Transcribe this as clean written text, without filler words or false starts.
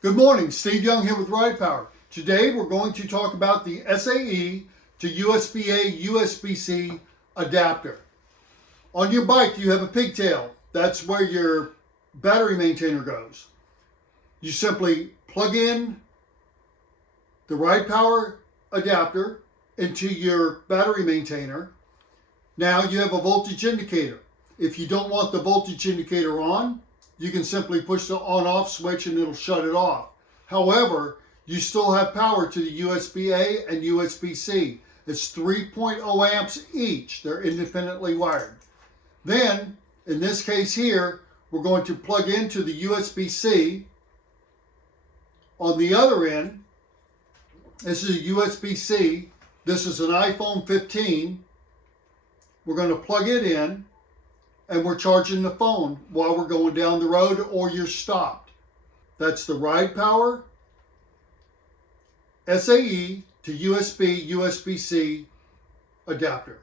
Good morning, Steve Young here with RidePower. Today we're going to talk about the SAE to USB-A USB-C adapter. On your bike you have a pigtail. That's where your battery maintainer goes. You simply plug in the RidePower adapter into your battery maintainer. Now you have a voltage indicator. If you don't want the voltage indicator on, you can simply push the on-off switch and it'll shut it off. However, you still have power to the USB-A and USB-C. It's 3.0 amps each. They're independently wired. Then, in this case here, we're going to plug into the USB-C. On the other end, this is a USB-C. This is an iPhone 15. We're going to plug it in, and we're charging the phone while we're going down the road or you're stopped. That's the RidePower SAE to USB USB-C adapter.